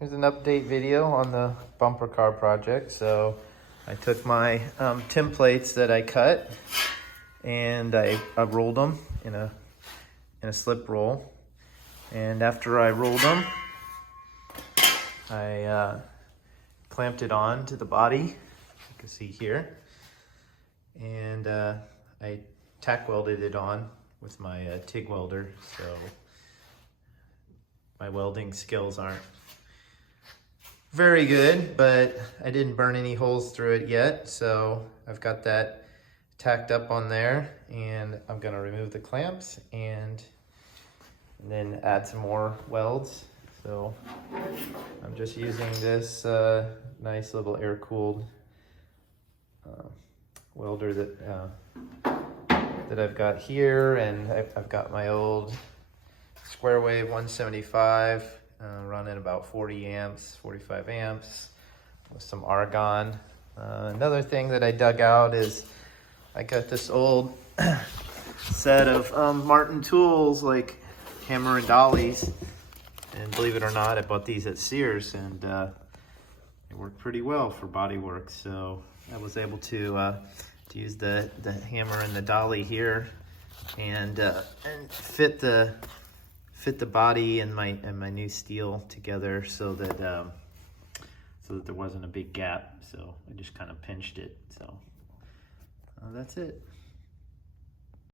Here's an update video on the bumper car project. So I took my templates that I cut and I rolled them in a slip roll. And after I rolled them, I clamped it on to the body, you can see here. And I tack welded it on with my TIG welder. So my welding skills aren't very good, but I didn't burn any holes through it yet. So I've got that tacked up on there, and I'm gonna remove the clamps and then add some more welds. So I'm just using this nice little air-cooled welder that I've got here, and I've got my old square wave 175 running about 40 amps, 45 amps with some argon. Another thing that I dug out is I got this old set of Martin tools, like hammer and dollies, and believe it or not, I bought these at Sears, and they work pretty well for body work. So I was able to use the hammer and the dolly here and fit the body and my new steel together so that there wasn't a big gap. So I just kind of pinched it. So that's it.